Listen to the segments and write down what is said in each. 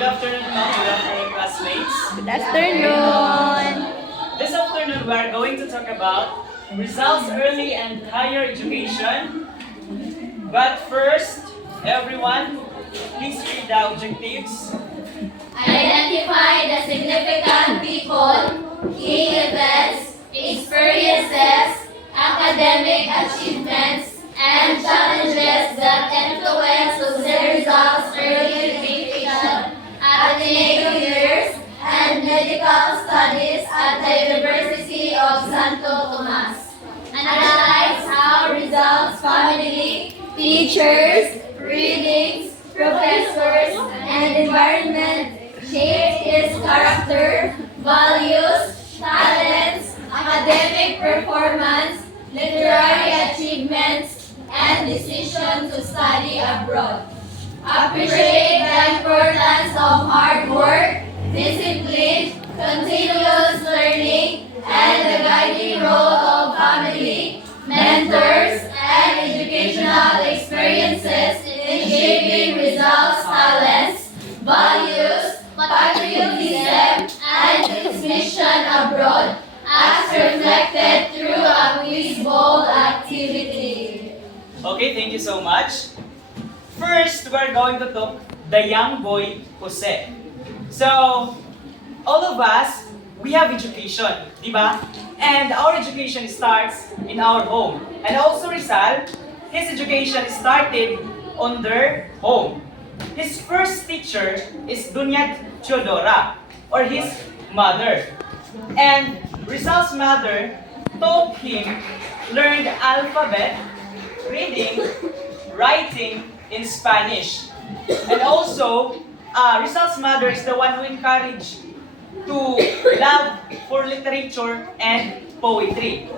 Good afternoon, ma'am. Good afternoon, classmates. Good afternoon. This afternoon, we are going to talk about results early and higher education. But first, everyone, please read the objectives. Identify the significant people, key events, experiences, academic achievements, and challenges that influence the results early education, athletic years, and medical studies at the University of Santo Tomas. Analyze how results family, teachers, readings, professors, and environment shape his character, values, talents, academic performance, literary achievements, and decision to study abroad. Appreciate the importance of hard work, discipline, continuous learning, and the guiding role of family, mentors, and educational experiences in shaping results, talents, values, patriotism, and its mission abroad, as reflected through a quiz bowl activity. Okay, thank you so much. First, we're going to talk the young boy, Jose. So, all of us, we have education, di ba? And our education starts in our home. And also Rizal, his education started on their home. His first teacher is Dunya Teodora, or his mother. And Rizal's mother taught him learn the alphabet, reading, writing in Spanish. And also, Rizal's mother is the one who encouraged to love for literature and poetry.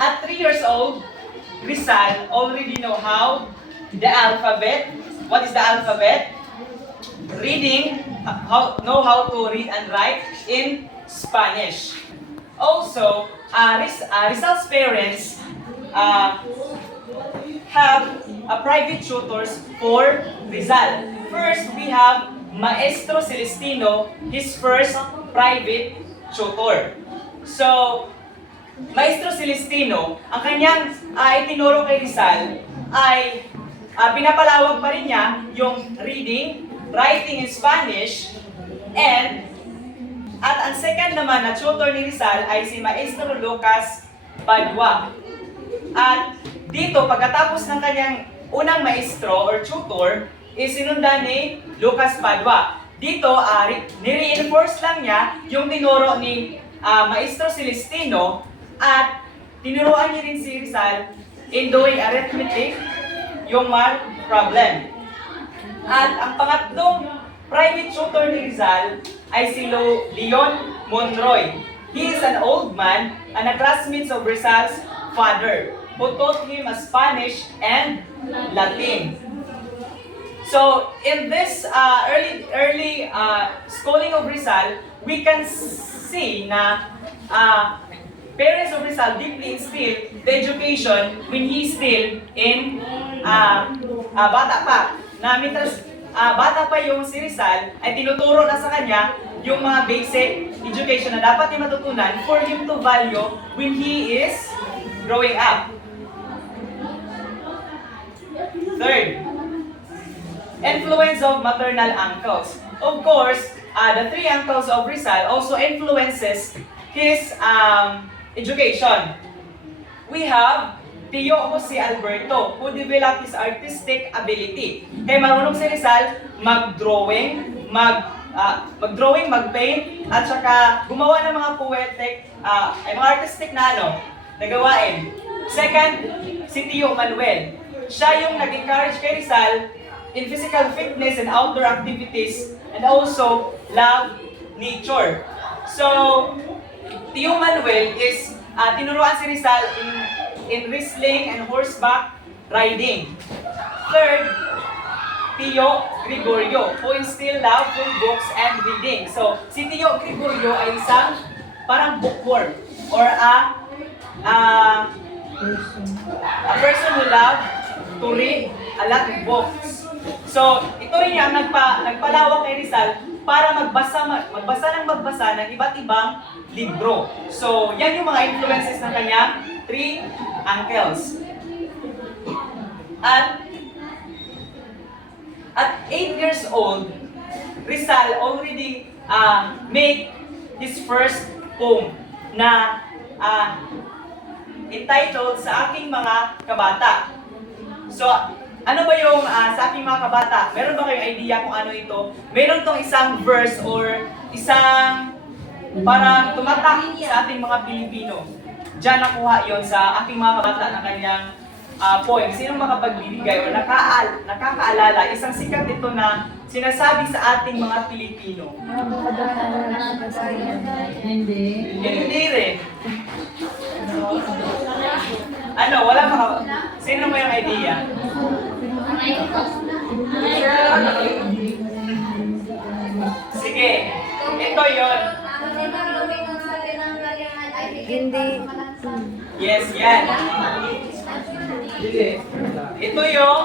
At 3 years old, Rizal already know how the alphabet. What is the alphabet? Reading, know how to read and write in Spanish. Also, Rizal's parents have private tutors for Rizal. First, we have Maestro Celestino, his first private tutor. So, Maestro Celestino, ang kanyang itinuro kay Rizal ay pinapalawag pa rin niya yung reading, writing in Spanish, and ang second naman na tutor ni Rizal ay si Maestro Lucas Padua. At dito, pagkatapos ng kanyang unang maestro or tutor, is sinundan ni Lucas Padua. Dito, nire-enforce lang niya yung tinuro ni Maestro Celestino at tinuruan niya rin si Rizal in doing arithmetic, yung math problem. At ang pangatlong private tutor ni Rizal ay si Leon Monroy. He is an old man and a classmate of Rizal's father, who taught him Spanish and Latin. So, in this early schooling of Rizal, we can see na parents of Rizal deeply instilled the education when he still in bata pa. Bata pa yung si Rizal, ay tinuturo na sa kanya yung mga basic education na dapat niya matutunan for him to value when he is growing up. Third, influence of maternal uncles. Of course, the three uncles of Rizal also influences his education. We have Tio Jose Alberto, who developed his artistic ability. Kaya marunong si Rizal mag-drawing, mag-paint, at saka gumawa ng mga poetic, mga artistic na gawain. Second, si Tio Manuel. Siya yung nag-encourage kay Rizal in physical fitness and outdoor activities, and also love nature. So, Tio Manuel is tinuruan si Rizal in wrestling and horseback riding. Third, Tio Gregorio, who instilled love for books and reading. So, si Tio Gregorio ay isang parang bookworm or a person who loved to read a lot of books. So, ito rin yung nagpalawak kay Rizal para magbasa ng iba't ibang libro. So, yan yung mga influences ng kanyang three uncles. At 8 years old, Rizal already made his first poem na entitled Sa Aking Mga Kabata. So, ano ba yung Sa Aking Mga Kabata? Meron ba kayong idea kung ano ito? Meron tong isang verse or isang para tumatak sa ating mga Pilipino. Diyan nakuha yon sa Aking Mga Kabata ng kanyang poem. Sino makapagbibigay o nakakaalala? Isang sikat ito na sinasabi sa ating mga Pilipino. Hindi rin. Ano, wala pa. Sino may idea? Sige, ito yon. Hindi. Yes, yan. Ito yung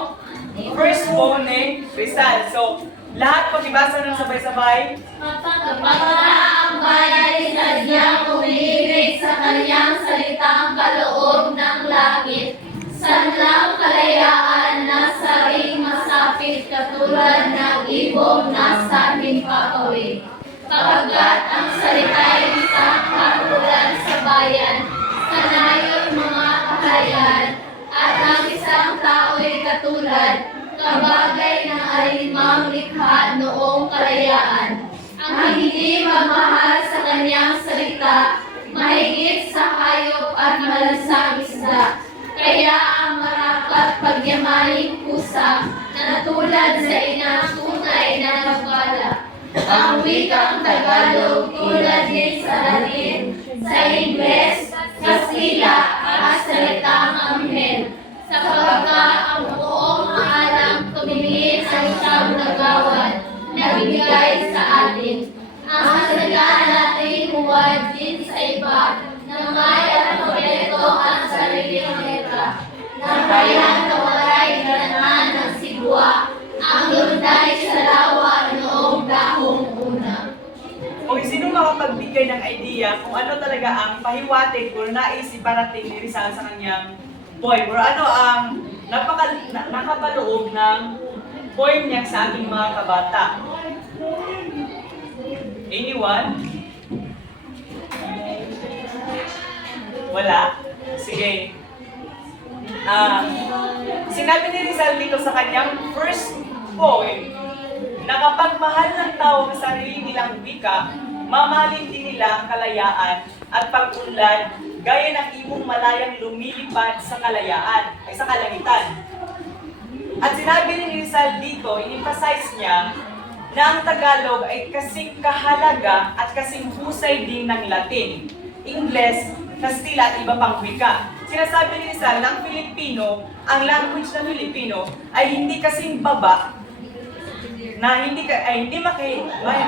first poem ni Rizal. So, lahat pag-ibasa ng sabay-sabay. Kapag ang bayan ay sadyang umiibig sa kanyang salitang kaloob ng langit, sanlang kalayaan na saring masapit katulad ng ibong nasabing papawid. Kapagkat ang salita'y isang katulad sa bayan, sanayon mga kaharian, at ang isang tao'y katulad, kabagay ng alinmang likha noong kalayaan. Ang hindi magmahal sa kanyang salita, mahigit sa hayop at malansang isda. Kaya ang marapat pagyamaning pusa, na natulad sa inang tunay na nagpala. Ang wikang Tagalog tulad din sa Latin, sa Ingles, Kastila, at salitang Anghel. Sapagkat ang buong maalang tumingin ang siyang nagawan, nabigay sa atin. Ang hasagaan natin huwad din sa iba, na may alfabeto at sariling letra. Na kayang kawaray ganahan ng sigwa, ang lunday sa lawa noong dahong una. Okay, sino makapagbigay ng idea kung ano talaga ang pahiwatig or nais iparating ni Rizal sa kanyang poem? Or ano ang nakapaloob ng poem niya sa ating mga kabata? Anyone? Wala? Sige. Sinabi ni Rizal dito sa kanyang first poem na kapag mahal ng tao ang sarili nilang wika, mamahalin din nila ang kalayaan at pag-unlad gaya ng ibong malayang lumilipad sa kalayaan, ay sa kalangitan. At sinabi ni Rizal dito, in-emphasize niya na ang Tagalog ay kasing kahalaga at kasing husay din ng Latin, Ingles, Kastila at iba pang wika. Sinasabi ni Rizal ng Filipino, ang language ng Filipino ay hindi kasing baba na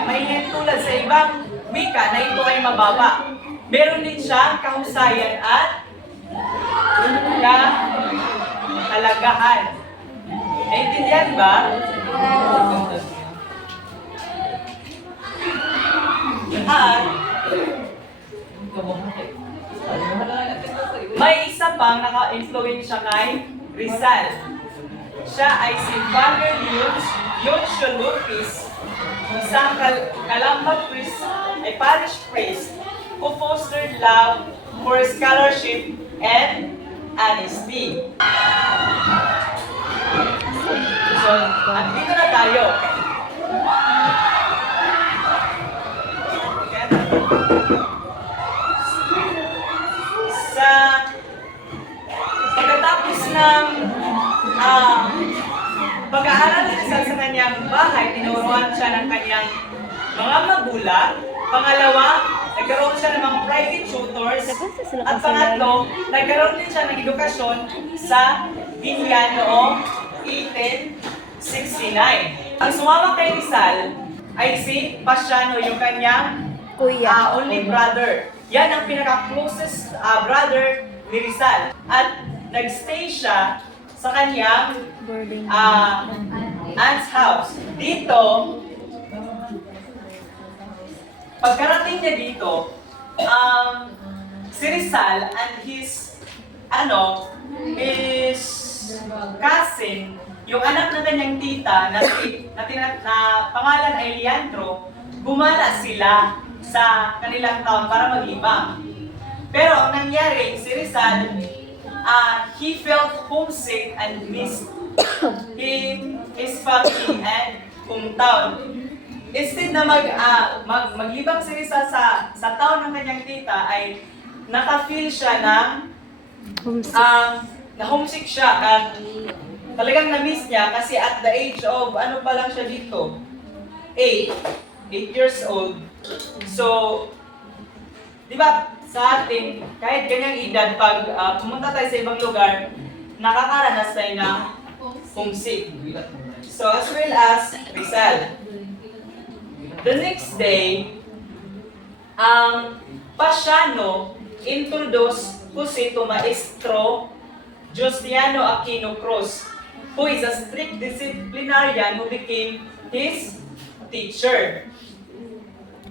may tulad sa ibang wika na ito ay mababa. Meron din siya kahusayan at kahalagahan. Naintindihan ba? At may isa pang naka-influensya kay Rizal. Siya ay si Father Leoncio Lopez, isang Calamba priest, ay parish priest, who fostered love for scholarship and honesty. So, andito na tayo. Pagkatapos ng pag-aaral ni Rizal sa kanyang bahay, tinuruan siya ng kanyang mga magulang. Pangalawa, nagkaroon siya ng mga private tutors. At pangatlo, nagkaroon din siya ng edukasyon sa Binyan noong 1869. Ang sumama kay Rizal ay si Pasiano, yung kanyang Kuya. only brother. Yan ang pinaka-closest brother ni Rizal. At nagstay siya sa kanyang Boarding. aunt's house. Dito, pagkarating niya dito, si Rizal and his cousin, yung anak ng kanyang tita na pangalan ay Leandro, gumala sila sa kanilang town para maglibang. Pero ang nangyari, si Rizal, he felt homesick and missed his family and hometown. Instead na maglibang si Rizal sa town ng kanyang tita, ay naka-feel siya ng na-homesick siya at talagang na-miss niya kasi at the age of, ano pa lang siya dito? 8 years old. So, di ba, sa atin, kahit ganyang edad, pag pumunta tayo sa ibang lugar, nakakaranas tayo ng homesick. So, as well as Rizal. The next day, ang Pasiano introduced Jose to Maestro Justiniano Aquino Cruz, who is a strict disciplinarian who became his teacher.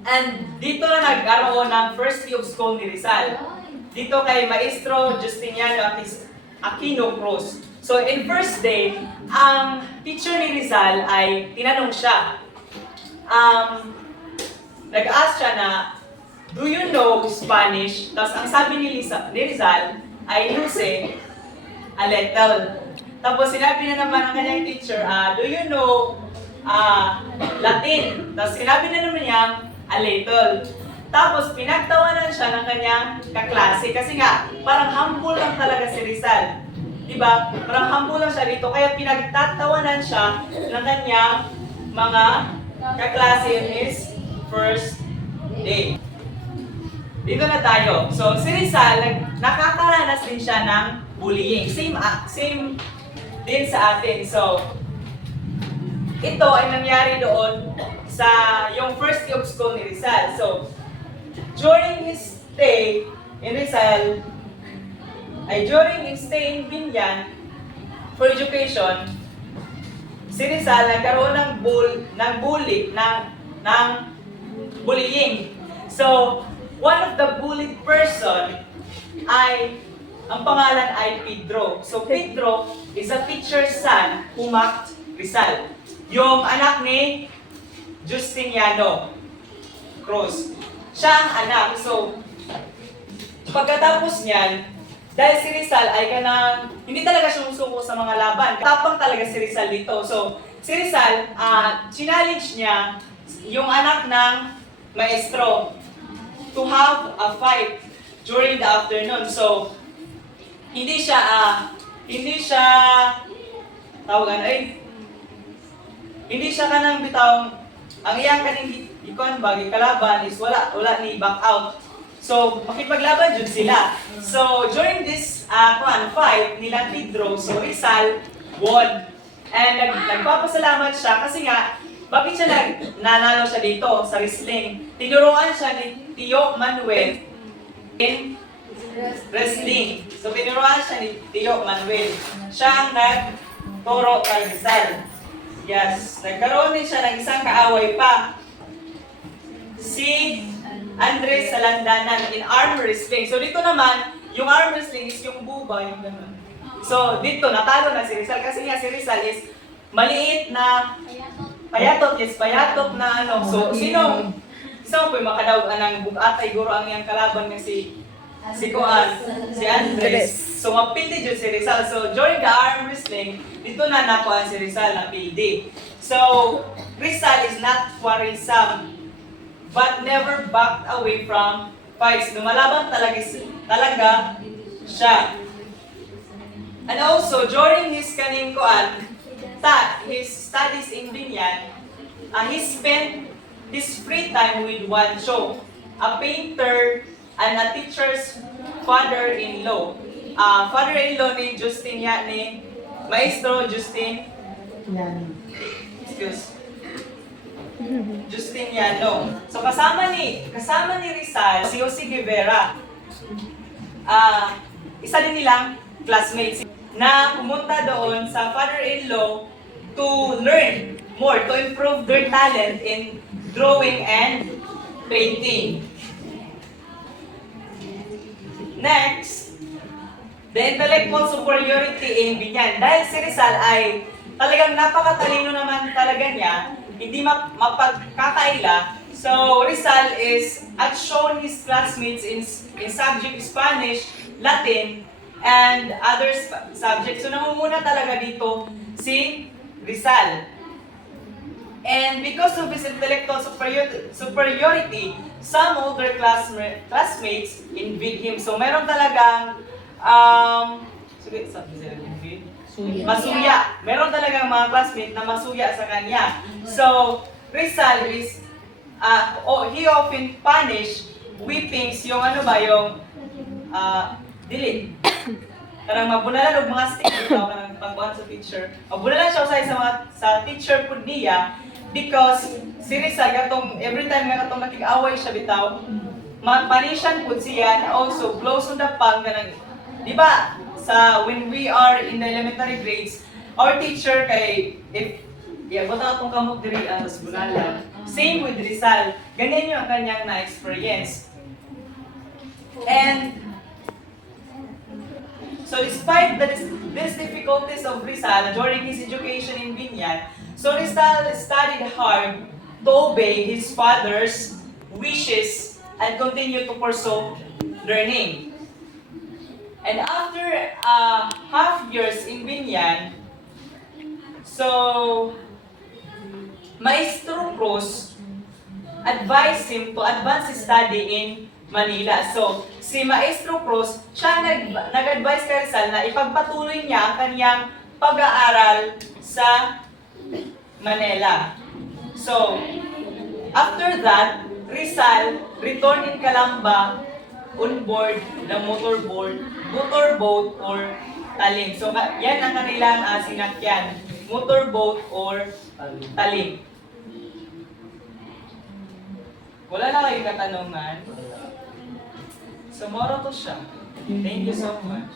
And dito na nagkaroon ng first year of school ni Rizal. Dito kay Maestro Justiniano Aquino Cruz. So in first day, ang teacher ni Rizal ay tinanong siya. Nag-ask siya na, do you know Spanish? Tapos ang sabi ni Rizal ay, no sé, a little. Tapos sinabi na naman ang kanyang teacher, do you know Latin? Tapos sinabi na naman niya, a little. Tapos pinagtawanan siya ng kanyang kaklase kasi nga parang humble lang talaga si Rizal. Diba? Parang humble lang siya dito kaya pinagtatawanan siya ng kanyang mga kaklase in his first day. Dito na tayo. So si Rizal, nakakaranas din siya ng bullying. Same din sa atin. So ito ay nangyari doon sa yung first year of school ni Rizal. So, during his stay in Rizal, during his stay in Binyan for education, si Rizal nagkaroon ng bullying. So, one of the bullied person ay, ang pangalan ay Pedro. So, Pedro is a teacher's son who mocked Rizal. Yung anak ni Justiniano Cruz. Siya ang anak. So, pagkatapos niyan, dahil si Rizal ay hindi talaga siya sumusuko sa mga laban. Tapang talaga si Rizal dito. So, si Rizal, challenge niya yung anak ng maestro to have a fight during the afternoon. So, hindi siya kanang bitawang ang iyang kaning ikon bagi kalaban is wala ni back out. So makipaglaban jud sila. So during this fight nila Pedro, so Rizal won. And nagpapasalamat siya kasi nga bakit siya nanalo siya dito sa wrestling. Tinuruan siya ni Tio Manuel in wrestling. So tinuruan siya ni Tio Manuel. Siya ang nagturo kay Rizal. Yes, nagkaroon din siya ng isang kaaway pa. Si Andres Salandanan in arm wrestling. So dito naman, yung arm wrestling is yung buba, yung gano'n. So dito, natalo na si Rizal. Kasi nga si Rizal is maliit na payatot na ano. So sino po yung makadawag ng bugatay guro ang iyang kalaban nga si Andres. So mapildi dyan si Rizal. So during the arm wrestling, dito na nakuha si Rizal na pildi. So Rizal is not quarrelsome but never backed away from fights. Lumalaban talaga siya. And also during his his studies in Binyan, he spent his free time with Juan Cho, a painter and a teacher's father-in-law. Father-in-law ni Maestro Justiniano. So kasama ni Rizal si Jose Guevara. Isa din nilang classmates na pumunta doon sa father-in-law to learn more, to improve their talent in drawing and painting. Next, the intellectual superiority in Binyan. Dahil si Rizal ay talagang napakatalino naman talaga niya, hindi mapagkakaila. So, Rizal is outshone his classmates in subject Spanish, Latin, and other subjects. So, nangunguna talaga dito si Rizal. And because of his intellectual superiority, some older classmates envied him. So, meron talagang, sige, sabi sila, envy? Masuya. Meron talagang mga classmates na masuya sa kanya. So, Rizal is, he often punish whippings, yung ano ba, yung dilit. Karang mabunalan og mga stick dito, karang pagbuhan sa teacher. Mabunalan siya usay sa teacher pud niya because si Rizal katong every time nga katong nakig-away siya bitaw, mapanisyan pud siya and also blows on the palm kanang, di ba? When we are in the elementary grades, our teacher kay bota atong kamot diri sa bunalan. Same with Rizal. Ganyan yung kanyang na-experience. And so despite these difficulties of Rizal during his education in Binyan, so Rizal studied hard to obey his father's wishes and continue to pursue learning. And after half years in Binyan, so Maestro Cruz advised him to advance his study in Manila. So, si Maestro Cruz, siya nag-advise kay Rizal na ipagpatuloy niya ang kanyang pag-aaral sa Manila. So, after that, Rizal returned in Calamba on board the motorboat or talim. So, yan ang kanilang sinakyan. Motorboat or talim. Wala na kayong katanungan? So, moro to siya. Thank you so much.